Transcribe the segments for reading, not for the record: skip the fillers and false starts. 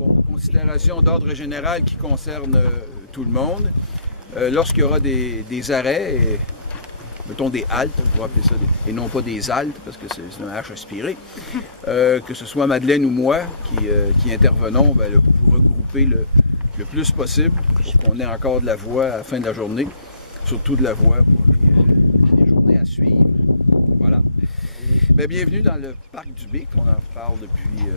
Bon, considération d'ordre général qui concerne tout le monde. Lorsqu'il y aura des arrêts, mettons des haltes, on va appeler ça, et non pas des haltes, parce que c'est un H aspiré, que ce soit Madeleine ou moi qui intervenons, ben, vous regrouper le plus possible pour qu'on ait encore de la voix à la fin de la journée, surtout de la voix pour les journées à suivre. Voilà. Bien, bienvenue dans le parc du Bic, on en parle depuis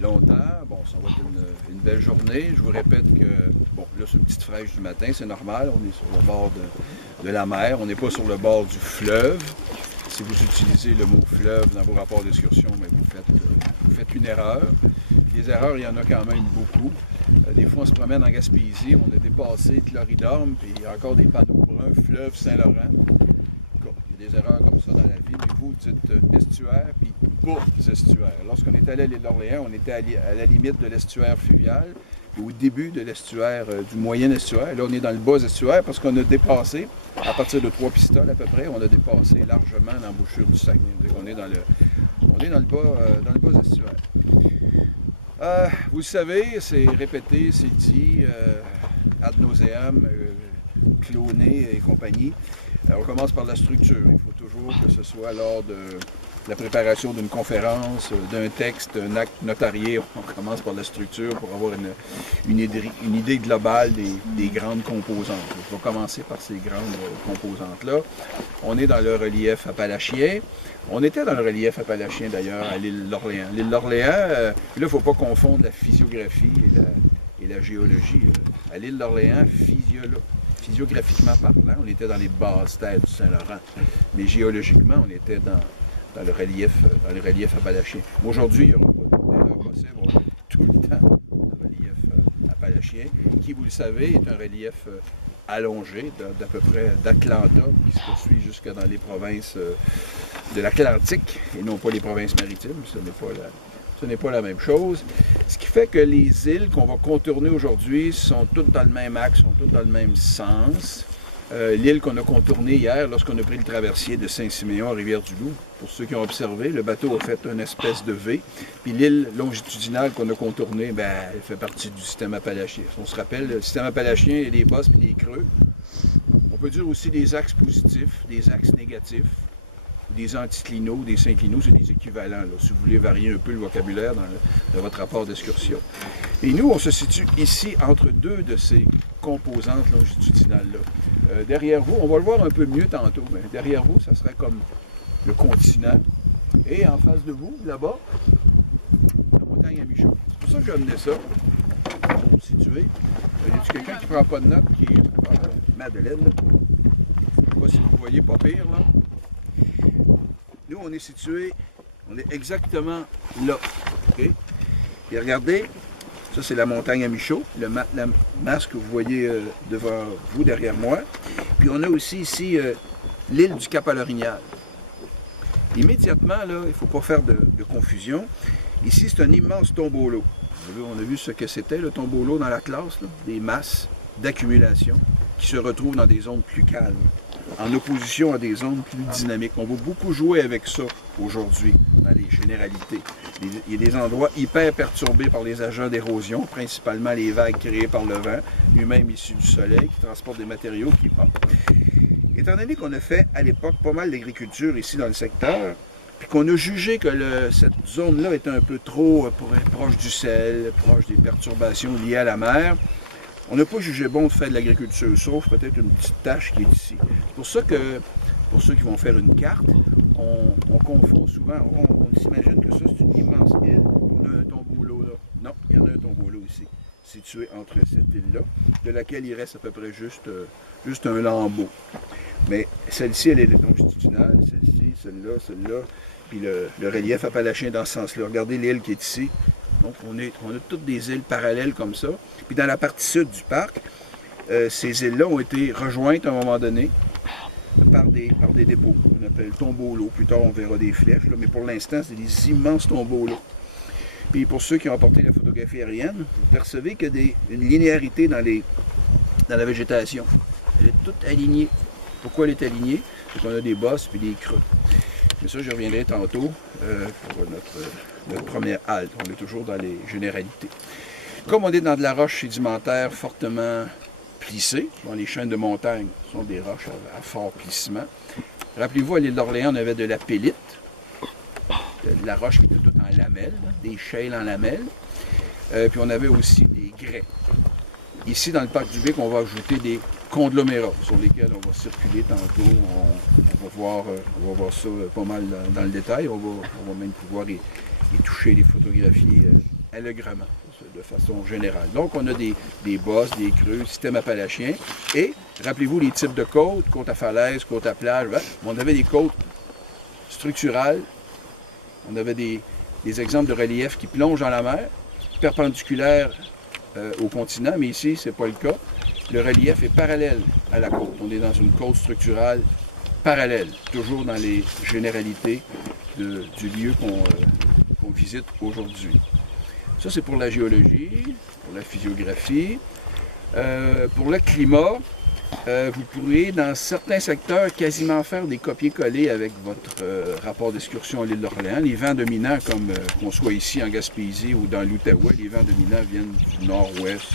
longtemps. Bon, ça va être une belle journée. Je vous répète que, bon, là c'est une petite fraîche du matin, c'est normal, on est sur le bord de la mer, on n'est pas sur le bord du fleuve. Si vous utilisez le mot fleuve dans vos rapports d'excursion, mais vous faites une erreur. Des erreurs, il y en a quand même beaucoup. Des fois, on se promène en Gaspésie, on a dépassé Cloridorme, puis il y a encore des panneaux bruns, fleuve Saint-Laurent. Il y a des erreurs comme ça dans la vie, mais vous dites estuaire, puis bas estuaire. Lorsqu'on est allé à l'île d'Orléans, on était à la limite de l'estuaire fluvial, au début de l'estuaire, du moyen estuaire. Là, on est dans le bas estuaire parce qu'on a dépassé, à partir de 3 pistoles à peu près, on a dépassé largement l'embouchure du Saguenay. On est dans le bas estuaire. Vous le savez, c'est répété, c'est dit, ad nauseam, cloné et compagnie. On commence par la structure. Il faut toujours que ce soit lors de la préparation d'une conférence, d'un texte, d'un acte notarié. On commence par la structure pour avoir une idée globale des grandes composantes. Je vais commencer par ces grandes composantes-là. On est dans le relief appalachien. On était dans le relief appalachien d'ailleurs à l'île d'Orléans. L'île d'Orléans, là, il ne faut pas confondre la physiographie et la géologie. À l'île d'Orléans, physiographiquement parlant, on était dans les basses terres du Saint-Laurent, mais géologiquement, on était dans le relief appalachien. Aujourd'hui, il n'y aura pas d'erreur possible, on est tout le temps dans le relief appalachien, qui, vous le savez, est un relief allongé d'à peu près d'Atlanta, qui se poursuit jusque dans les provinces de l'Atlantique, et non pas les provinces maritimes, ce n'est pas la même chose. Ce qui fait que les îles qu'on va contourner aujourd'hui sont toutes dans le même axe, sont toutes dans le même sens. L'île qu'on a contournée hier, lorsqu'on a pris le traversier de Saint-Siméon à Rivière-du-Loup, pour ceux qui ont observé, le bateau a fait une espèce de V. Puis l'île longitudinale qu'on a contournée, ben, elle fait partie du système appalachien. On se rappelle, le système appalachien, il y a des bosses et des creux. On peut dire aussi des axes positifs, des axes négatifs. Des anticlinaux, des synclinaux, c'est des équivalents, là, si vous voulez varier un peu le vocabulaire dans votre rapport d'excursion. Et nous, on se situe ici entre deux de ces composantes longitudinales-là. Derrière vous, on va le voir un peu mieux tantôt, mais derrière vous, ça serait comme le continent. Et en face de vous, là-bas, la montagne à Michaud. C'est pour ça que j'ai amené ça, pour vous situer. Y a quelqu'un qui ne prend pas de notes, qui est Madeleine, là. Je ne sais pas si vous voyez, pas pire, là. Nous, on est situé, on est exactement là. Okay? Et regardez, ça c'est la montagne à Michaud, la masse que vous voyez devant vous, derrière moi. Puis on a aussi ici l'île du Cap-à-l'Orignal. Immédiatement, là, il ne faut pas faire de confusion. Ici, c'est un immense tombeau-l'eau. On a vu ce que c'était, le tombeau-l'eau dans la classe, là, des masses d'accumulation qui se retrouvent dans des zones plus calmes, en opposition à des zones plus dynamiques. On va beaucoup jouer avec ça aujourd'hui, dans les généralités. Il y a des endroits hyper perturbés par les agents d'érosion, principalement les vagues créées par le vent, lui-même issu du soleil, qui transporte des matériaux qui partent. Étant donné qu'on a fait à l'époque pas mal d'agriculture ici dans le secteur, puis qu'on a jugé que cette zone-là était un peu trop proche du sel, proche des perturbations liées à la mer, on n'a pas jugé bon de faire de l'agriculture, sauf peut-être une petite tache qui est ici. C'est pour ça que, pour ceux qui vont faire une carte, on confond souvent, on s'imagine que ça c'est une immense île, on a un tombeau-l'eau là. Non, il y en a un tombeau-l'eau ici, situé entre cette île-là, de laquelle il reste à peu près juste un lambeau. Mais celle-ci, elle est longitudinale, celle-ci, celle-là, puis le relief appalachien dans ce sens-là. Regardez l'île qui est ici. Donc, on a toutes des îles parallèles comme ça. Puis dans la partie sud du parc, ces îles-là ont été rejointes à un moment donné par des dépôts qu'on appelle tombeaux-l'eau. Plus tard, on verra des flèches, là, mais pour l'instant, c'est des immenses tombeaux-l'eau. Puis pour ceux qui ont apporté la photographie aérienne, vous percevez qu'il y a une linéarité dans la végétation. Elle est toute alignée. Pourquoi elle est alignée? C'est qu'on a des bosses puis des creux. Mais ça, je reviendrai tantôt pour notre première halte. On est toujours dans les généralités. Comme on est dans de la roche sédimentaire fortement plissée, bon, les chaînes de montagne sont des roches à fort plissement. Rappelez-vous, à l'île d'Orléans, on avait de la pélite, de la roche qui était toute en lamelles, des shales en lamelles. Puis on avait aussi des grès. Ici, dans le parc du Vic, on va ajouter des conglomérats sur lesquels on va circuler tantôt. On va voir ça pas mal dans le détail. On va même pouvoir y toucher, les photographier allègrement, de façon générale. Donc, on a des bosses, des creux, système appalachien. Et, rappelez-vous, les types de côtes, côte à falaise, côte à plage. On avait des côtes structurales. On avait des exemples de reliefs qui plongent dans la mer, perpendiculaires au continent, mais ici, ce n'est pas le cas. Le relief est parallèle à la côte. On est dans une côte structurale parallèle, toujours dans les généralités du lieu qu'on visite aujourd'hui. Ça, c'est pour la géologie, pour la physiographie. Pour le climat, vous pourrez, dans certains secteurs, quasiment faire des copier-coller avec votre rapport d'excursion à l'île d'Orléans. Les vents dominants, comme qu'on soit ici en Gaspésie ou dans l'Outaouais, les vents dominants viennent du nord-ouest,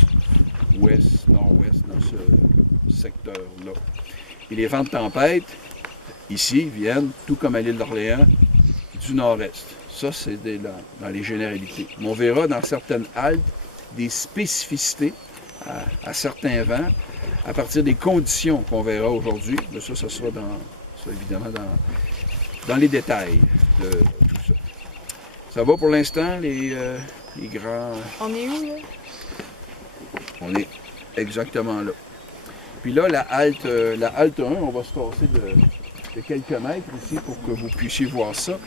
ouest, nord-ouest, dans ce secteur-là. Et les vents de tempête, ici, viennent, tout comme à l'île d'Orléans, du nord-est. Ça, c'est dans les généralités. Mais on verra dans certaines haltes des spécificités à certains vents, à partir des conditions qu'on verra aujourd'hui. Mais ça sera évidemment dans les détails de tout ça. Ça va pour l'instant, les grands... On est où, là? On est exactement là. Puis là, la halte 1, on va se passer de quelques mètres ici pour que vous puissiez voir ça.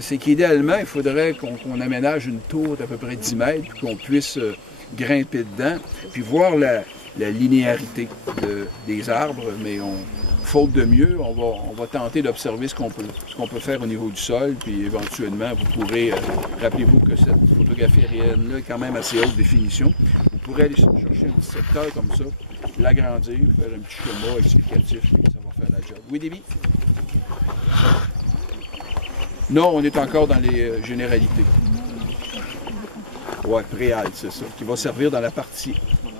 C'est qu'idéalement, il faudrait qu'on aménage une tour d'à peu près 10 mètres, puis qu'on puisse grimper dedans, puis voir la linéarité des arbres, mais faute de mieux, on va tenter d'observer ce qu'on peut faire au niveau du sol, puis éventuellement, vous pourrez, rappelez-vous que cette photographie aérienne-là est quand même assez haute définition, vous pourrez aller chercher un petit secteur comme ça, l'agrandir, faire un petit schéma explicatif, puis ça va faire la job. Oui, Déby? Non, on est encore dans les généralités. Oui, préhalte, c'est ça, qui va servir dans la partie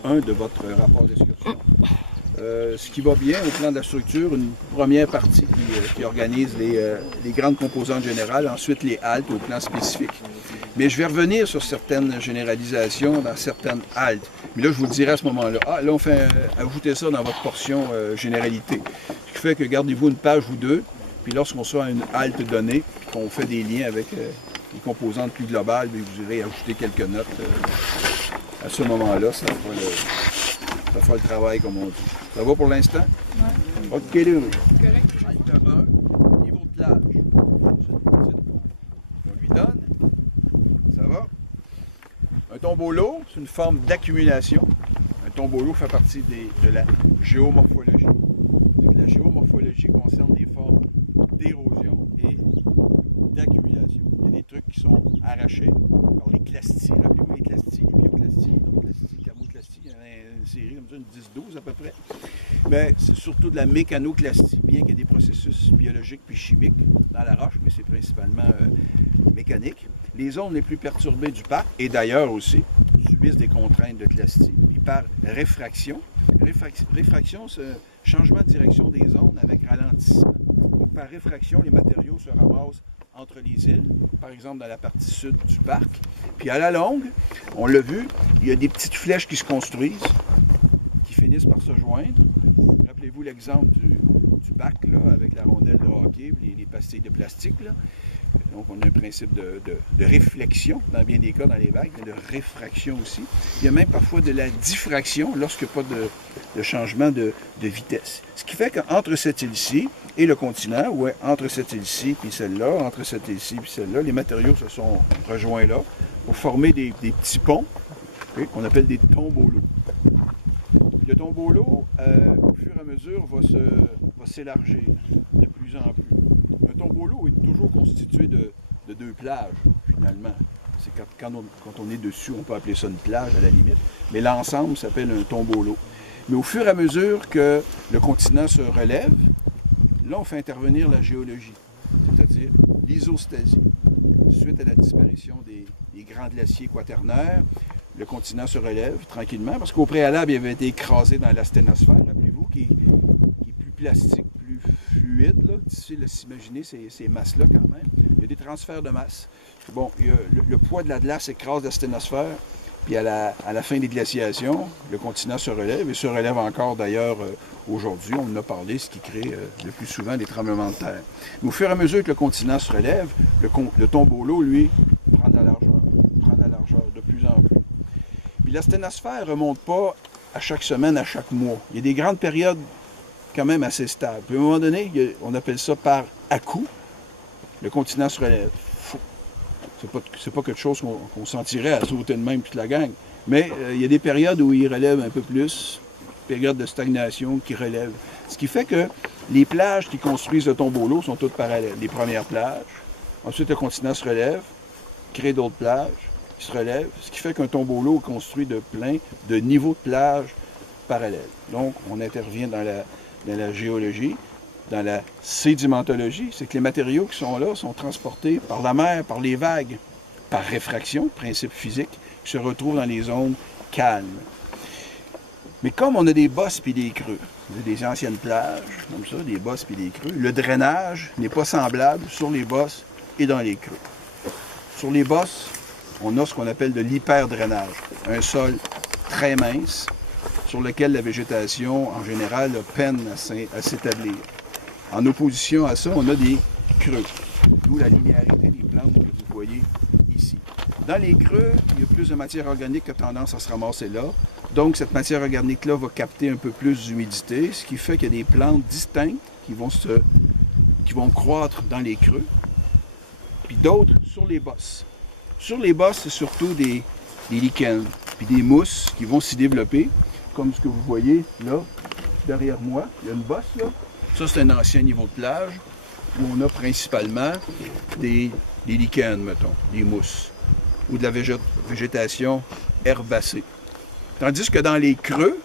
1 de votre rapport d'excursion. Ce qui va bien au plan de la structure, une première partie qui organise les grandes composantes générales, ensuite les haltes au plan spécifique. Mais je vais revenir sur certaines généralisations dans certaines haltes. Mais là, je vous le dirai à ce moment-là. Ah, là, on fait ajouter ça dans votre portion généralité. Ce qui fait que gardez-vous une page ou deux, puis lorsqu'on sera à une halte donnée, qu'on fait des liens avec les composantes plus globales, bien, vous irez ajouter quelques notes à ce moment-là. Ça fera le travail, comme on dit. Ça va pour l'instant? Oui. OK, là. Correct. Halte 1, niveau de plage. On lui donne. Ça va? Un tombolo, c'est une forme d'accumulation. Un tombolo fait partie de la géomorphologie. La géomorphologie concerne des formes d'érosion et d'accumulation. Il y a des trucs qui sont arrachés par les clasties. Rappelez-vous les clasties, les bioclasties, hydroclasties, camoclasties. Il y en a une série comme ça, une 10-12 à peu près. Mais c'est surtout de la mécanoclastie, bien qu'il y ait des processus biologiques puis chimiques dans la roche, mais c'est principalement mécanique. Les zones les plus perturbées du parc, et d'ailleurs aussi, subissent des contraintes de clastie. Puis par réfraction, réfraction, c'est un changement de direction des ondes avec ralentissement. Donc, par réfraction, les matériaux se ramassent entre les îles, par exemple dans la partie sud du parc. Puis à la longue, on l'a vu, il y a des petites flèches qui se construisent, qui finissent par se joindre. Rappelez-vous l'exemple du bac là, avec la rondelle de hockey, les pastilles de plastique. Là. Donc, on a un principe de réflexion, dans bien des cas dans les vagues, mais de réfraction aussi. Il y a même parfois de la diffraction lorsqu'il n'y a pas de changement de vitesse. Ce qui fait qu'entre cette île-ci et le continent, ou entre cette île-ci et celle-là, entre cette île-ci et celle-là, les matériaux se sont rejoints là pour former des petits ponts, okay, qu'on appelle des tombolos. Le tombolo, au fur et à mesure, va s'élargir de plus en plus. Un tombolo est toujours constitué de deux plages, finalement. C'est quand on est dessus, on peut appeler ça une plage à la limite. Mais l'ensemble s'appelle un tombolo. Mais au fur et à mesure que le continent se relève, là, on fait intervenir la géologie, c'est-à-dire l'isostasie. Suite à la disparition des grands glaciers quaternaires, le continent se relève tranquillement, parce qu'au préalable, il avait été écrasé dans la sténosphère, rappelez-vous, qui est plus plastique, plus fluide, là, difficile à s'imaginer ces masses-là quand même. Il y a des transferts de masse. Bon, le poids de la glace écrase la sténosphère, puis à la fin des glaciations, le continent se relève, et se relève encore d'ailleurs aujourd'hui, on en a parlé, ce qui crée le plus souvent des tremblements de terre. Mais au fur et à mesure que le continent se relève, le tombolo, lui, prend de la largeur de plus en plus. Puis la sténosphère ne remonte pas à chaque semaine, à chaque mois. Il y a des grandes périodes quand même assez stables. Puis à un moment donné, on appelle ça par à-coup, le continent se relève. C'est pas quelque chose qu'on sentirait à sauter de même toute la gang. Mais il y a des périodes où il relève un peu plus, périodes de stagnation qui relèvent. Ce qui fait que les plages qui construisent le tombolo sont toutes parallèles. Les premières plages, ensuite le continent se relève, crée d'autres plages, qui se relèvent, ce qui fait qu'un tombolo est construit de plein de niveaux de plage parallèles. Donc, on intervient dans la géologie, dans la sédimentologie, c'est que les matériaux qui sont là sont transportés par la mer, par les vagues, par réfraction, principe physique, qui se retrouvent dans les zones calmes. Mais comme on a des bosses puis des creux, des anciennes plages, comme ça, des bosses puis des creux, le drainage n'est pas semblable sur les bosses et dans les creux. Sur les bosses, on a ce qu'on appelle de l'hyperdrainage, un sol très mince sur lequel la végétation, en général, peine à s'établir. En opposition à ça, on a des creux, d'où la linéarité des plantes que vous voyez ici. Dans les creux, il y a plus de matière organique qui a tendance à se ramasser là. Donc, cette matière organique-là va capter un peu plus d'humidité, ce qui fait qu'il y a des plantes distinctes qui vont croître dans les creux, puis d'autres sur les bosses. Sur les bosses, c'est surtout des lichens, puis des mousses qui vont s'y développer, comme ce que vous voyez là, derrière moi. Il y a une bosse là. Ça, c'est un ancien niveau de plage où on a principalement des lichens, mettons, des mousses, ou de la végétation herbacée. Tandis que dans les creux,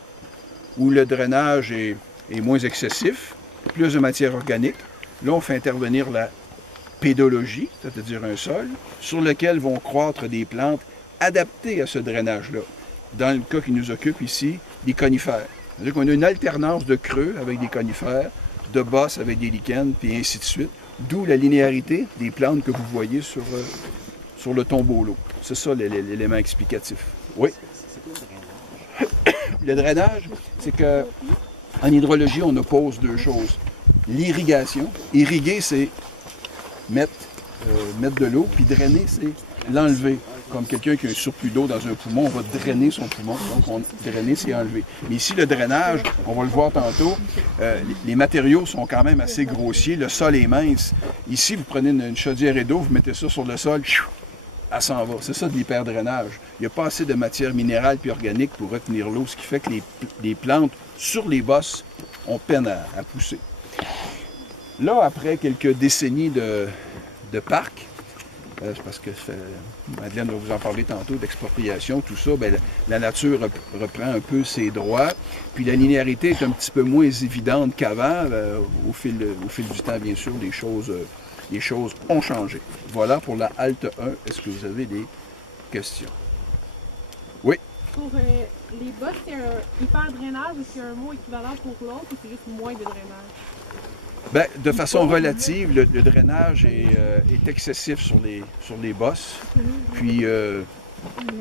où le drainage est moins excessif, plus de matière organique, là, on fait intervenir la pédologie, c'est-à-dire un sol, sur lequel vont croître des plantes adaptées à ce drainage-là. Dans le cas qui nous occupe ici, des conifères. C'est-à-dire qu'on a une alternance de creux avec des conifères, de bosses avec des lichens, puis ainsi de suite. D'où la linéarité des plantes que vous voyez sur le tombolo. C'est ça l'élément explicatif. Oui? Le drainage, c'est que en hydrologie, on oppose deux choses. L'irrigation. Irriguer, c'est mettre de l'eau, puis drainer, c'est l'enlever. Comme quelqu'un qui a un surplus d'eau dans un poumon, on va drainer son poumon. Donc, drainer, c'est enlever. Mais ici, le drainage, on va le voir tantôt, les matériaux sont quand même assez grossiers. Le sol est mince. Ici, vous prenez une chaudière et d'eau, vous mettez ça sur le sol, elle s'en va. C'est ça de l'hyperdrainage. Il n'y a pas assez de matière minérale puis organique pour retenir l'eau, ce qui fait que les plantes sur les bosses ont peine à pousser. Là, après quelques décennies de parcs, parce que Madeleine va vous en parler tantôt, d'expropriation, tout ça, bien, la nature reprend un peu ses droits. Puis la linéarité est un petit peu moins évidente qu'avant. Au fil du temps, bien sûr, les choses ont changé. Voilà pour la halte 1. Est-ce que vous avez des questions? Oui? Pour les bosses, c'est un hyper-drainage. Est-ce qu'il y a un mot équivalent pour l'autre ou c'est juste moins de drainage? Bien, de façon relative, le drainage est excessif sur les bosses, puis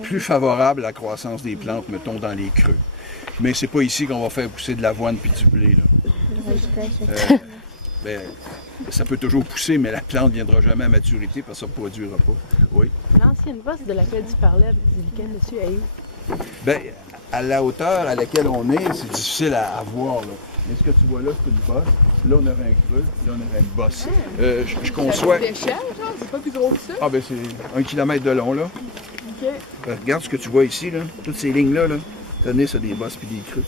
plus favorable à la croissance des plantes, mettons, dans les creux. Mais c'est pas ici qu'on va faire pousser de l'avoine puis du blé, là. Bien, ça peut toujours pousser, mais la plante ne viendra jamais à maturité parce que ça ne produira pas. Oui. L'ancienne bosse de laquelle tu parlais avec du lichen dessus, elle est où? Bien, à la hauteur à laquelle on est, c'est difficile à voir, là. Mais ce que tu vois là, c'est une bosse. Là, on aurait un creux. Là, on aurait une bosse. Je conçois... C'est l'échelle, genre? C'est pas plus gros que ça? Ah, bien, c'est 1 kilomètre de long, là. OK. Regarde ce que tu vois ici, là. Toutes ces lignes-là, là. Tenez, c'est des bosses puis des creux.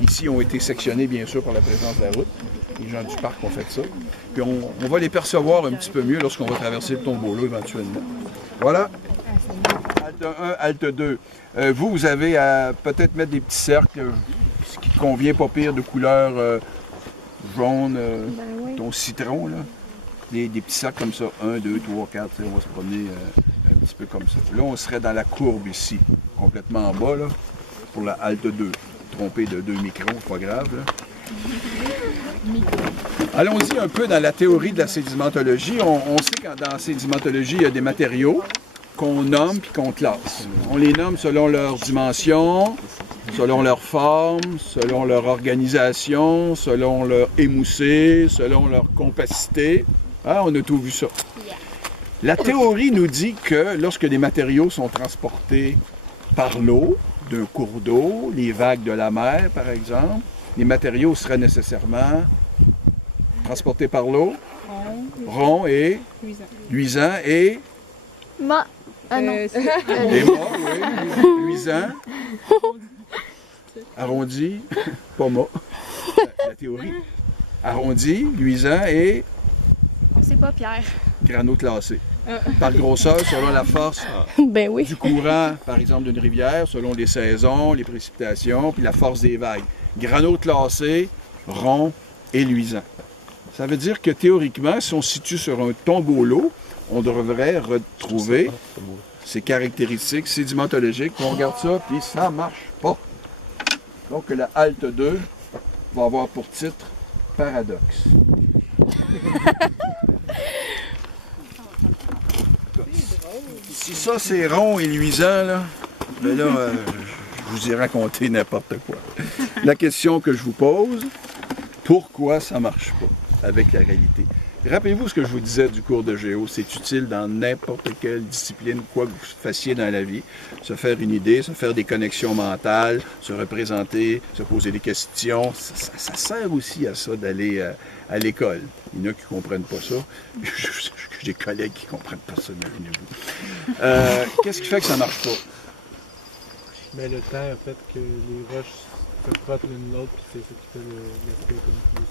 Ici, ils ont été sectionnés, bien sûr, par la présence de la route. Les gens du parc ont fait ça. Puis on va les percevoir un petit peu mieux lorsqu'on va traverser le tombeau-là, éventuellement. Voilà. Halte 1, halte 2. Vous avez à peut-être mettre des petits cercles, ce qui convient pas pire de couleur jaune, ton citron, là. Des petits cercles comme ça. 1, 2, 3, 4, on va se promener un petit peu comme ça. Là, on serait dans la courbe ici. complètement en bas, là, pour la halte 2. Trompé de 2 microns, c'est pas grave, là. Allons-y un peu dans la théorie de la sédimentologie. On sait que dans la sédimentologie, il y a des matériaux qu'on nomme puis qu'on classe. On les nomme selon leur dimension, selon leur forme, selon leur organisation, selon leur émoussé, selon leur compacité. Ah, on a tout vu ça. La théorie nous dit que lorsque des matériaux sont transportés par l'eau, d'un cours d'eau, les vagues de la mer, par exemple, les matériaux seraient nécessairement transportés par l'eau, ronds et luisants et... Ah non. Et mâts, oui, luisants, arrondis, pas mâts, la théorie. Arrondis, luisants et... On sait pas, Pierre. Granuloclassés. Par grosseur, selon la force Ben oui. du courant, par exemple, d'une rivière, selon les saisons, les précipitations, puis la force des vagues. Granuloclassés, ronds et luisants. Ça veut dire que théoriquement, si on se situe sur un tombolo, on devrait retrouver ces caractéristiques sédimentologiques. On regarde ça, puis ça marche pas. Donc la halte 2 va avoir pour titre Paradoxe. Si ça c'est rond et luisant, là, ben là, je vous ai raconté n'importe quoi. La question que je vous pose, pourquoi ça ne marche pas avec la réalité? Rappelez-vous ce que je vous disais du cours de géo, c'est utile dans n'importe quelle discipline, quoi que vous fassiez dans la vie. Se faire une idée, se faire des connexions mentales, se représenter, se poser des questions. Ça sert aussi à ça d'aller à l'école. Il y en a qui ne comprennent pas ça. J'ai des collègues qui ne comprennent pas ça, imaginez-vous. Qu'est-ce qui fait que ça ne marche pas? Mais le temps, en fait, que les roches se frottent l'une l'autre, puis c'est ça qui fait l'aspect comme plus...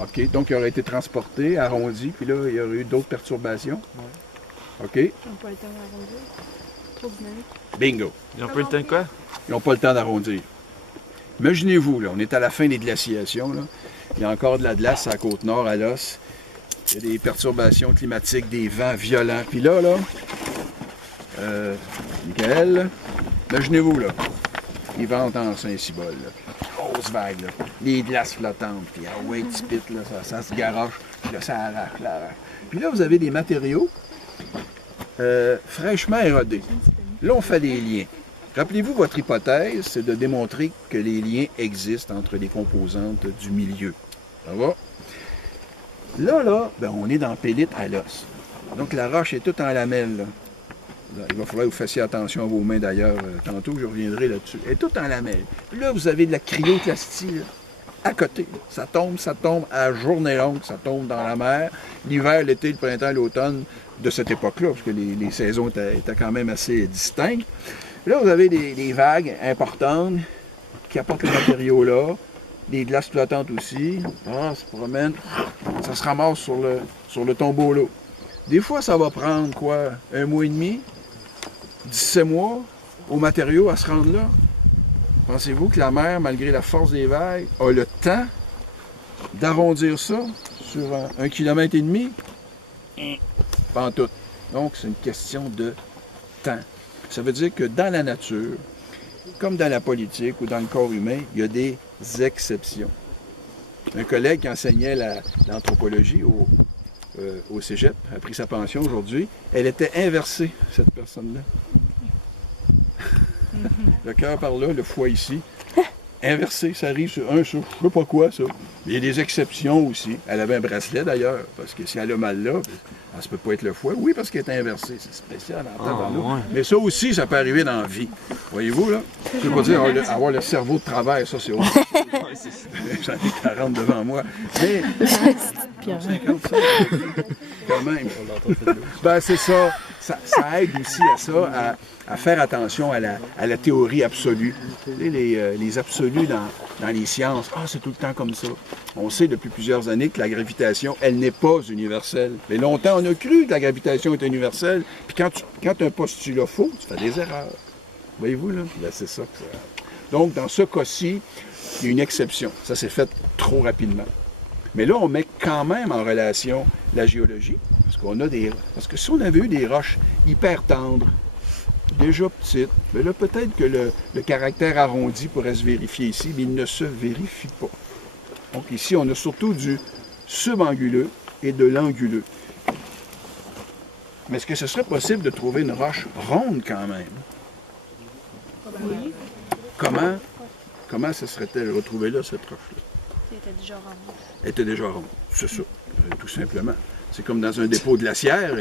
OK, donc il aurait été transporté, arrondi, puis là, il y aurait eu d'autres perturbations. Ouais. OK. Ils n'ont pas le temps d'arrondir. Trop dynamique. Bingo. Ils ont pas eu le temps de quoi? Ils n'ont pas le temps d'arrondir. Imaginez-vous, là, on est à la fin des glaciations, là. Il y a encore de la glace à la côte nord, à l'os. Il y a des perturbations climatiques, des vents violents. Puis là, Michael, imaginez-vous, là, les vents en Saint-Cybole, là. Grosse vague, là. Les glaces flottantes, puis ah ouais, petit pit, là, ça se garoche, puis là, ça arrache, là. Puis là, vous avez des matériaux fraîchement érodés. Là, on fait des liens. Rappelez-vous, votre hypothèse, c'est de démontrer que les liens existent entre les composantes du milieu. Ça va? Là, ben, on est dans pélite à l'os. Donc, la roche est toute en lamelles, là. Il va falloir que vous fassiez attention à vos mains d'ailleurs. Tantôt, je reviendrai là-dessus. Elle est toute en lamelles. Puis là, vous avez de la cryoclastie là, à côté. Ça tombe à journée longue, ça tombe dans la mer. L'hiver, l'été, le printemps, l'automne, de cette époque-là, parce que les saisons étaient quand même assez distinctes. Puis là, vous avez des vagues importantes qui apportent les matériaux-là. Des glaces flottantes aussi. Ah, ça se promène. Ça se ramasse sur le tombeau-là. Des fois, ça va prendre, quoi, 1 mois et demi, 17 mois aux matériaux à se rendre là. Pensez-vous que la mer, malgré la force des vagues, a le temps d'arrondir ça sur 1,5 km? Pas en tout. Donc, c'est une question de temps. Ça veut dire que dans la nature, comme dans la politique ou dans le corps humain, il y a des exceptions. Un collègue qui enseignait l'anthropologie au cégep a pris sa pension aujourd'hui. Elle était inversée, cette personne-là. Le cœur par là, le foie ici. Inversé, ça arrive sur je ne sais pas quoi, ça. Il y a des exceptions aussi. Elle avait un bracelet d'ailleurs, parce que si elle a mal là, ça ne peut pas être le foie. Oui, parce qu'elle est inversée, c'est spécial en temps. Ouais. Mais ça aussi, ça peut arriver dans la vie. Voyez-vous, là? Je ne veux pas dire avoir le cerveau de travers, ça c'est autre chose. J'en ai 40 devant moi. Mais 55, quand même. Ben, c'est ça. Ça aide aussi à ça, à faire attention à la théorie absolue. Les absolus dans les sciences, c'est tout le temps comme ça. On sait depuis plusieurs années que la gravitation, elle n'est pas universelle. Mais longtemps, on a cru que la gravitation était universelle. Puis quand un postulat faux, tu fais des erreurs. Voyez-vous, là? Ben, c'est ça. Donc, dans ce cas-ci, il y a une exception. Ça s'est fait trop rapidement. Mais là, on met quand même en relation la géologie. Parce que si on avait eu des roches hyper tendres, déjà petite. Mais là, peut-être que le caractère arrondi pourrait se vérifier ici, mais il ne se vérifie pas. Donc ici, on a surtout du subanguleux et de l'anguleux. Mais est-ce que ce serait possible de trouver une roche ronde quand même? Oui. Comment se serait-elle retrouvée là, cette roche-là? C'était déjà ronde. Elle était déjà ronde, c'est ça, tout simplement. C'est comme dans un dépôt glaciaire.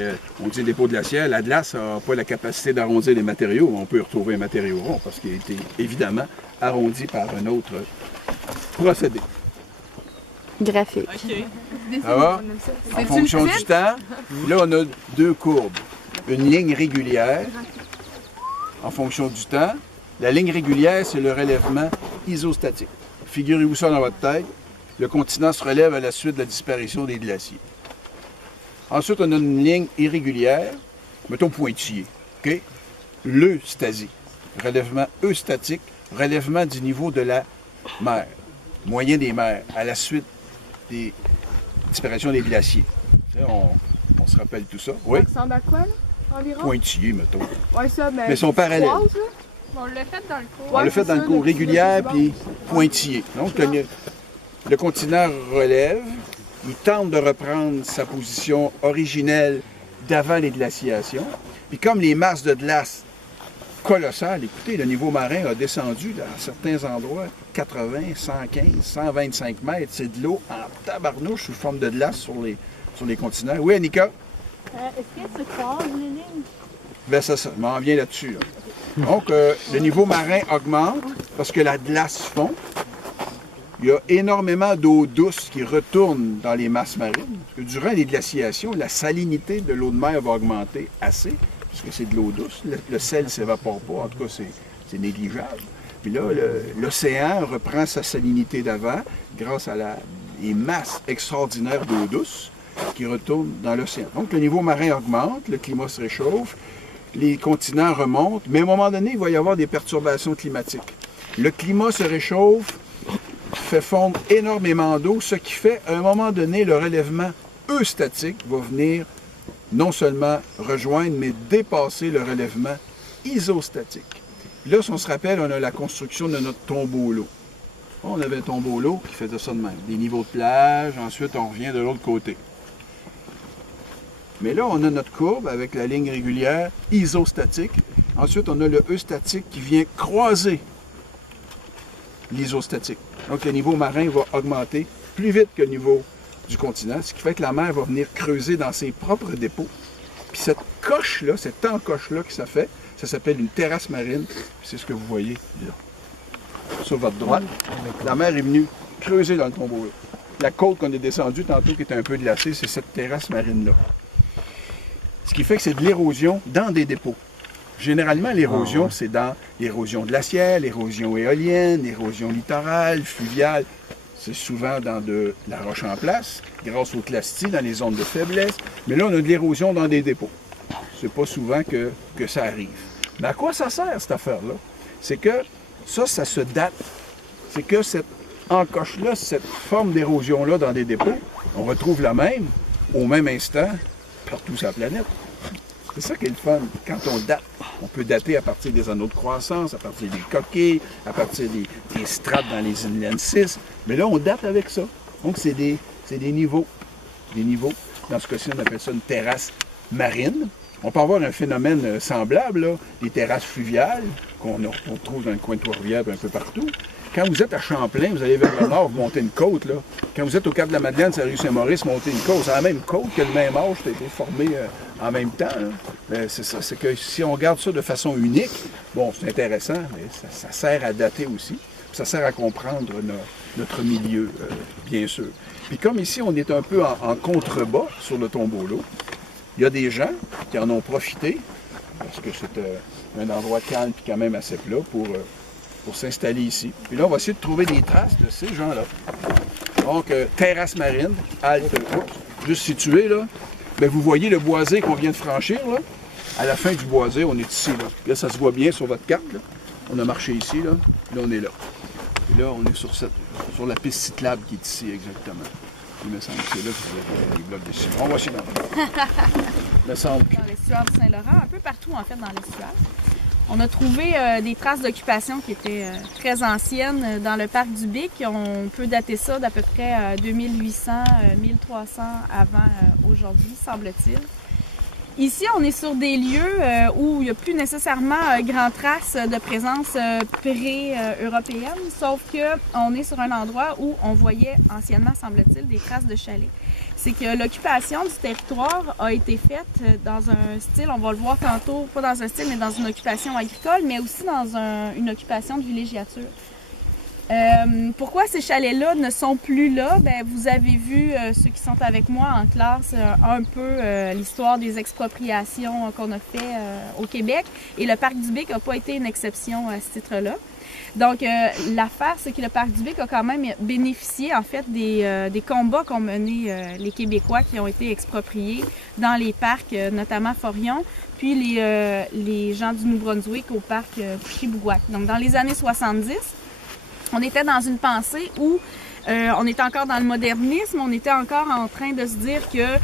On dit dépôt glaciaire, la glace n'a pas la capacité d'arrondir les matériaux. On peut retrouver un matériau rond parce qu'il a été évidemment arrondi par un autre procédé. Graphique. OK. Ça va? En fonction du temps, là, on a deux courbes. Une ligne régulière, en fonction du temps. La ligne régulière, c'est le relèvement isostatique. Figurez-vous ça dans votre tête. Le continent se relève à la suite de la disparition des glaciers. Ensuite, on a une ligne irrégulière, mettons pointillée. OK? L'eustasie. Relèvement eustatique, relèvement du niveau de la mer, moyen des mers, à la suite des disparitions des glaciers. On se rappelle tout ça. Oui? Ça ressemble à quoi, là, environ? Pointillé, mettons. Ouais, ça, Mais ils sont parallèles. croise, là. On l'a fait dans le cours. On Ouais, l'a fait c'est dans le ça, cours le- régulière le- puis pointillé. Donc, le continent relève, il tente de reprendre sa position originelle d'avant les glaciations. Puis comme les masses de glace colossales, écoutez, le niveau marin a descendu là, à certains endroits 80, 115, 125 mètres. C'est de l'eau en tabarnouche sous forme de glace sur les continents. Oui, Annika? Est-ce qu'elle se croise, les lignes? Ben ça, je m'en viens là-dessus. Là. Donc, le niveau marin augmente parce que la glace fond. Il y a énormément d'eau douce qui retourne dans les masses marines. Parce que durant les glaciations, la salinité de l'eau de mer va augmenter assez, parce que c'est de l'eau douce. Le sel ne s'évapore pas, en tout cas, c'est négligeable. Puis là, l'océan reprend sa salinité d'avant grâce à les masses extraordinaires d'eau douce qui retournent dans l'océan. Donc, le niveau marin augmente, le climat se réchauffe, les continents remontent, mais à un moment donné, il va y avoir des perturbations climatiques. Le climat se réchauffe, fait fondre énormément d'eau, ce qui fait, à un moment donné, le relèvement eustatique va venir non seulement rejoindre, mais dépasser le relèvement isostatique. Puis là, si on se rappelle, on a la construction de notre tombeau-l'eau. On avait un tombeau-l'eau qui faisait ça de même. Des niveaux de plage, ensuite on revient de l'autre côté. Mais là, on a notre courbe avec la ligne régulière isostatique. Ensuite, on a le eustatique qui vient croiser l'isostatique. Donc, le niveau marin va augmenter plus vite que le niveau du continent, ce qui fait que la mer va venir creuser dans ses propres dépôts. Puis cette coche-là, cette encoche-là que ça fait, ça s'appelle une terrasse marine. C'est ce que vous voyez là. Sur votre droite, la mer est venue creuser dans le tombeau. La côte qu'on est descendue tantôt, qui était un peu glacée, c'est cette terrasse marine-là. Ce qui fait que c'est de l'érosion dans des dépôts. Généralement, l'érosion, c'est dans l'érosion glaciaire, l'érosion éolienne, l'érosion littorale, fluviale. C'est souvent dans de la roche en place, grâce aux clastis, dans les zones de faiblesse. Mais là, on a de l'érosion dans des dépôts. C'est pas souvent que ça arrive. Mais à quoi ça sert, cette affaire-là? C'est que ça se date. C'est que cette encoche-là, cette forme d'érosion-là dans des dépôts, on retrouve la même, au même instant, partout sur la planète. C'est ça qui est le fun. Quand on date, on peut dater à partir des anneaux de croissance, à partir des coquilles, à partir des strates dans les inland 6. Mais là, on date avec ça. Donc, c'est des niveaux. Des niveaux. Dans ce cas-ci, on appelle ça une terrasse marine. On peut avoir un phénomène semblable, là, des terrasses fluviales qu'on trouve dans le coin de Trois-Rivières un peu partout. Quand vous êtes à Champlain, vous allez vers le nord, vous montez une côte. Là. Quand vous êtes au Cap-de-la-Madeleine, sur la rue Saint-Maurice, montez une côte. C'est la même côte que le même âge qui a été formé en même temps. C'est ça. C'est que si on regarde ça de façon unique, bon, c'est intéressant, mais ça sert à dater aussi. Ça sert à comprendre notre milieu, bien sûr. Puis comme ici, on est un peu en contrebas sur le tombeau-l'eau, il y a des gens qui en ont profité, parce que c'est un endroit calme et quand même assez plat pour s'installer ici. Puis là, on va essayer de trouver des traces de ces gens-là. Donc, terrasse marine, halte, juste située, là. Bien, vous voyez le boisé qu'on vient de franchir, là. À la fin du boisé, on est ici, là. Là, ça se voit bien sur votre carte, là. On a marché ici, là. Là, on est là. Et là, on est sur la piste cyclable qui est ici, exactement. Il me semble que c'est là que vous avez les blocs de ciment. On va essayer d'en faire. Il me semble que... Dans l'estuaire du Saint-Laurent, un peu partout, en fait, dans l'estuaire. On a trouvé des traces d'occupation qui étaient très anciennes dans le parc du Bic. On peut dater ça d'à peu près 2800, 1300 avant aujourd'hui, semble-t-il. Ici, on est sur des lieux où il n'y a plus nécessairement grand trace de présence pré-européenne, sauf qu'on est sur un endroit où on voyait anciennement, semble-t-il, des traces de chalets. C'est que l'occupation du territoire a été faite dans un style, on va le voir tantôt, pas dans un style, mais dans une occupation agricole, mais aussi dans une occupation de villégiature. Pourquoi ces chalets-là ne sont plus là? Bien, vous avez vu, ceux qui sont avec moi en classe, un peu l'histoire des expropriations qu'on a fait au Québec. Et le Parc du Bic n'a pas été une exception à ce titre-là. Donc, l'affaire, c'est que le Parc du Bic a quand même bénéficié, en fait, des combats qu'ont menés les Québécois qui ont été expropriés dans les parcs, notamment Forillon, puis les gens du Nouveau-Brunswick au parc Chibouguac. Donc, dans les années 70, on était dans une pensée où on était encore dans le modernisme, on était encore en train de se dire que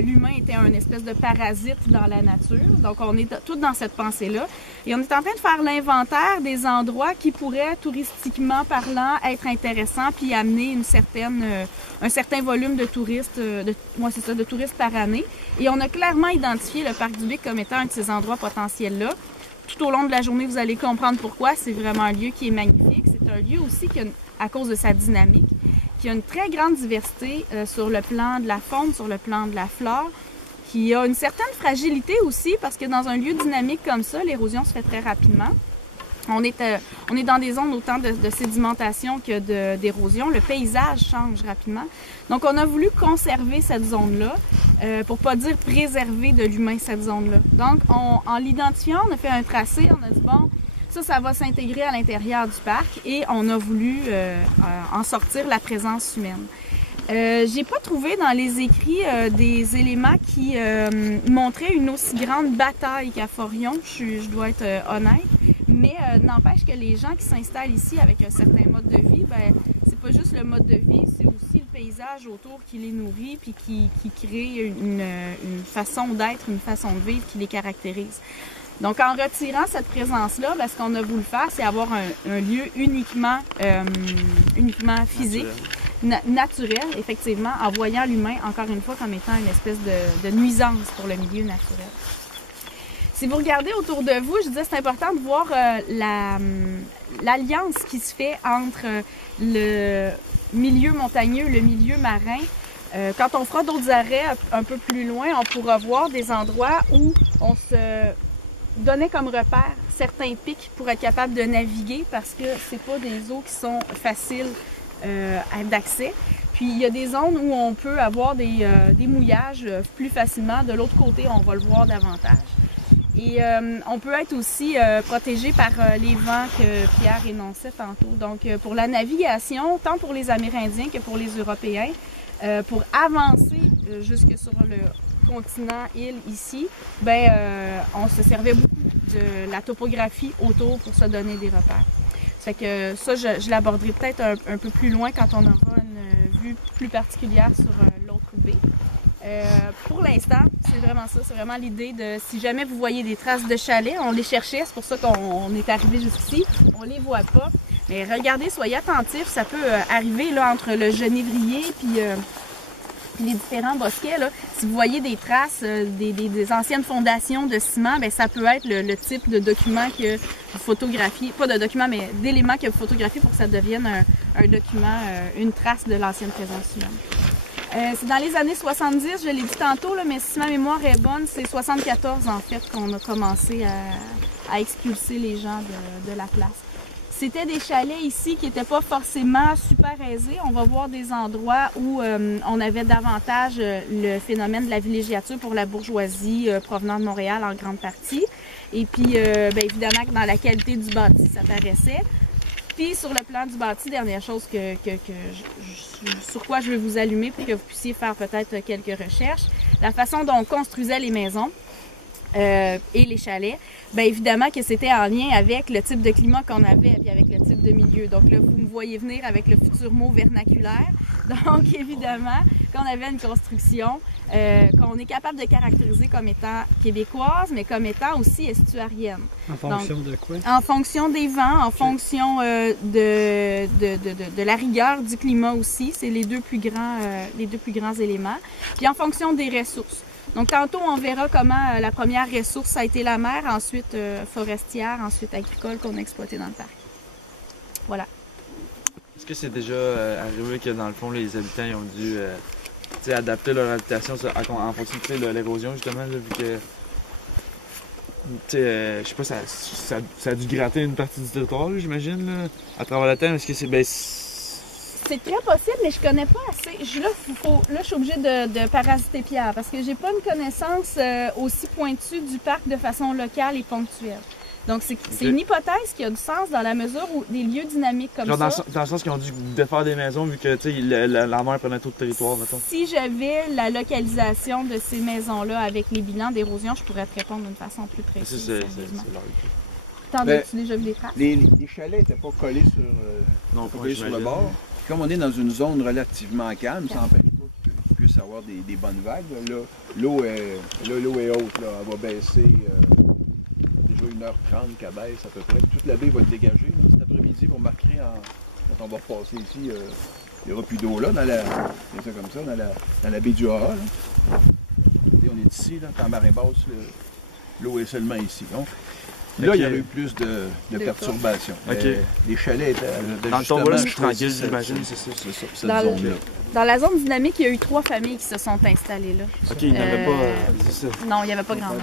l'humain était un espèce de parasite dans la nature. Donc, on est tous dans cette pensée-là. Et on est en train de faire l'inventaire des endroits qui pourraient, touristiquement parlant, être intéressants puis amener un certain volume de touristes, de touristes par année. Et on a clairement identifié le Parc du Bic comme étant un de ces endroits potentiels-là. Tout au long de la journée, vous allez comprendre pourquoi. C'est vraiment un lieu qui est magnifique. C'est un lieu aussi qui, à cause de sa dynamique, qui a une très grande diversité sur le plan de la faune, sur le plan de la flore, qui a une certaine fragilité aussi parce que dans un lieu dynamique comme ça, l'érosion se fait très rapidement. On est dans des zones autant de sédimentation que d'érosion. Le paysage change rapidement. Donc, on a voulu conserver cette zone-là, pour pas dire préserver de l'humain cette zone-là. Donc, en l'identifiant, on a fait un tracé, on a dit, bon, ça va s'intégrer à l'intérieur du parc et on a voulu en sortir la présence humaine. J'ai pas trouvé dans les écrits des éléments qui montraient une aussi grande bataille qu'à Forillon, je dois être honnête, mais n'empêche que les gens qui s'installent ici avec un certain mode de vie, ben c'est pas juste le mode de vie, c'est aussi le paysage autour qui les nourrit puis qui crée une façon d'être, une façon de vivre qui les caractérise. Donc, en retirant cette présence-là, ben, ce qu'on a voulu faire, c'est avoir un lieu uniquement physique, naturel, effectivement, en voyant l'humain, encore une fois, comme étant une espèce de nuisance pour le milieu naturel. Si vous regardez autour de vous, je disais, c'est important de voir l'alliance qui se fait entre le milieu montagneux, le milieu marin. Quand on fera d'autres arrêts un peu plus loin, on pourra voir des endroits où on se donnait comme repère certains pics pour être capable de naviguer parce que c'est pas des eaux qui sont faciles d'accès. Puis il y a des zones où on peut avoir des mouillages plus facilement. De l'autre côté, on va le voir davantage. Et on peut être aussi protégé par les vents que Pierre énonçait tantôt. Donc pour la navigation, tant pour les Amérindiens que pour les Européens, pour avancer jusque sur le continent, île ici, on se servait beaucoup de la topographie autour pour se donner des repères. Ça fait que ça, je l'aborderai peut-être un peu plus loin quand on aura une vue plus particulière sur l'autre baie. Pour l'instant, c'est vraiment ça, c'est vraiment l'idée de, si jamais vous voyez des traces de chalets, on les cherchait, c'est pour ça qu'on est arrivé jusqu'ici, on les voit pas. Mais regardez, soyez attentifs, ça peut arriver là, entre le genévrier puis les différents bosquets, là, si vous voyez des traces, des anciennes fondations de ciment, bien, ça peut être le type de document que vous photographiez, pas de document, mais d'éléments que vous photographiez pour que ça devienne un document, une trace de l'ancienne présence humaine. C'est dans les années 70, je l'ai dit tantôt, là, mais si ma mémoire est bonne, c'est 74 en fait qu'on a commencé à expulser les gens de la place. C'était des chalets ici qui n'étaient pas forcément super aisés. On va voir des endroits où on avait davantage le phénomène de la villégiature pour la bourgeoisie provenant de Montréal en grande partie. Et puis, évidemment, que dans la qualité du bâti, ça paraissait. Puis, sur le plan du bâti, dernière chose sur quoi je vais vous allumer pour que vous puissiez faire peut-être quelques recherches, la façon dont on construisait les maisons. et les chalets, bien évidemment que c'était en lien avec le type de climat qu'on avait et avec le type de milieu. Donc là, vous me voyez venir avec le futur mot vernaculaire. Donc évidemment, qu'on avait une construction qu'on est capable de caractériser comme étant québécoise, mais comme étant aussi estuarienne. En fonction de quoi? En fonction des vents, en fonction de la rigueur du climat aussi. C'est les deux plus grands éléments. Puis en fonction des ressources. Donc, tantôt, on verra comment la première ressource, ça a été la mer, ensuite forestière, ensuite agricole qu'on a exploité dans le parc. Voilà. Est-ce que c'est déjà arrivé que, dans le fond, les habitants ils ont dû adapter leur habitation en fonction de l'érosion, justement, là, vu que, je sais pas, ça a dû gratter une partie du territoire, j'imagine, là, à travers le temps. Est-ce que c'est... C'est très possible, mais je connais pas assez. Là, je suis obligée de parasiter Pierre parce que j'ai pas une connaissance aussi pointue du parc de façon locale et ponctuelle. Donc, c'est une hypothèse qui a du sens dans la mesure où des lieux dynamiques comme genre ça... Dans le sens qu'ils ont dû défaire des maisons vu que la mer prenait tout le territoire, mettons. Si j'avais la localisation de ces maisons-là avec les bilans d'érosion, je pourrais te répondre d'une façon plus précise. T'en as-tu déjà vu des traces? Les chalets n'étaient pas collés sur le bord. Comme on est dans une zone relativement calme, ça n'empêche pas qu'il puisse y avoir des bonnes vagues. Là, l'eau est haute, là. Elle va baisser déjà 1h30 qu'elle baisse à peu près. Toute la baie va être dégagée. Là, cet après-midi, vous remarquerez, quand on va repasser ici, il n'y aura plus d'eau là, dans la baie du Haha. Et on est ici, là, quand marée basse, l'eau est seulement ici. Donc, là, il y aurait eu plus de perturbations. Les chalets étaient dans le tombeau, là, c'est tranquille, j'imagine, c'est ça, cette zone-là. Dans la zone dynamique, il y a eu 3 familles qui se sont installées là. OK, il n'y avait pas... c'est ça. Non, il n'y avait pas grand monde.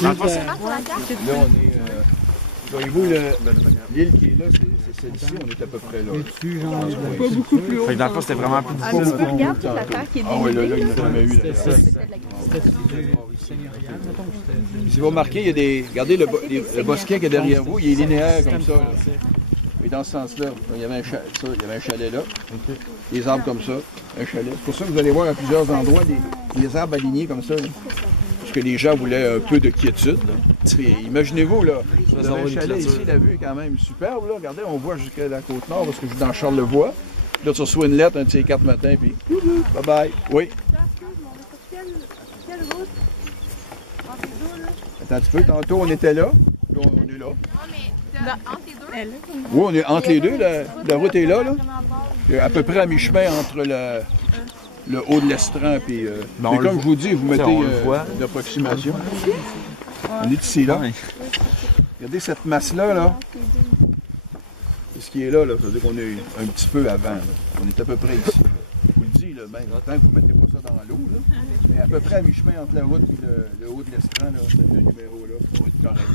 Là, on est... voyez-vous, l'île qui est là, c'est celle-ci, on est à peu près là. Pas beaucoup plus haut. Fait que dans le fond, c'était vraiment plus Ah, mais tu regardes toute la terre qui est Ah oui, là, il n'y a jamais eu. Si vous remarquez, il y a des... Regardez le bosquet qui est derrière vous, il est linéaire comme ça. Là. Et dans ce sens-là, il y avait un chalet là, des arbres comme ça, un chalet. C'est pour ça que vous allez voir à plusieurs endroits des arbres alignés comme ça. Là. Parce que les gens voulaient un peu de quiétude. Imaginez-vous, là, vous avez un chalet ici, la vue est quand même superbe. Là. Regardez, on voit jusqu'à la Côte-Nord parce que je suis dans Charlevoix. Là, tu reçois une lettre un de ces 4 matins, puis bye-bye. Oui. Attends un petit peu, tantôt on était là. Là, on est là. Entre les deux? Oui, on est entre les deux. La route est là. À peu près à mi-chemin entre le haut de l'Estran et comme je vous dis, vous mettez d'approximation. On est ici, là. Regardez cette masse-là, là. C'est ce qui est là, ça veut dire qu'on est un petit peu avant. Là. On est à peu près ici. Je vous le dis, là, même, tant que vous ne mettez pas ça dans l'eau, là. Mais à peu près à mi-chemin entre la route et le haut de l'Estran, là, ce numéro-là, ça va être correct.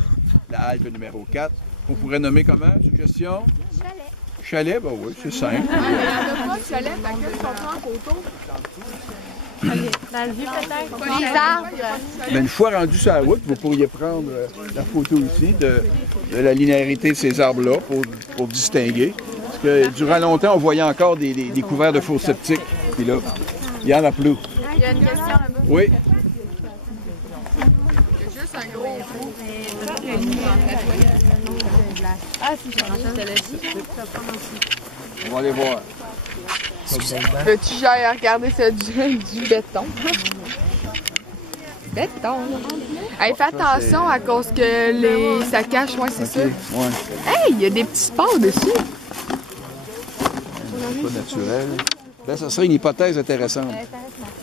La halte numéro 4, qu'on pourrait nommer comment? Suggestion? Chalet. Chalet, ben oui, c'est simple. Il n'y avait pas de chalet, fait que ce qu'on prend en photo. Dans le vieux peut-être? Les arbres. Mais une fois rendu sur la route, vous pourriez prendre la photo ici de la linéarité de ces arbres-là pour distinguer. Parce que durant longtemps, on voyait encore des couverts de faux septiques. Puis là, il y en a plus. Il y a une question là-bas. Oui. Il y a juste un gros héros. Ah, c'est On va aller voir. Veux-tu que j'aille regarder du béton? Béton! Hey, fais attention à cause que ça cache, ouais, c'est ça. Ouais. Hey, il y a des petits sports dessus. Pas naturel. Là, ça serait une hypothèse intéressante.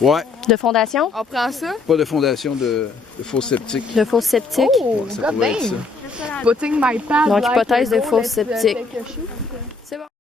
Ouais. De fondation? On prend ça? Pas de fondation de fausse septique. De fausse septique? Oh, Ça pourrait être ça. Putting my pad. Donc, hypothèse de fausse septique. C'est bon.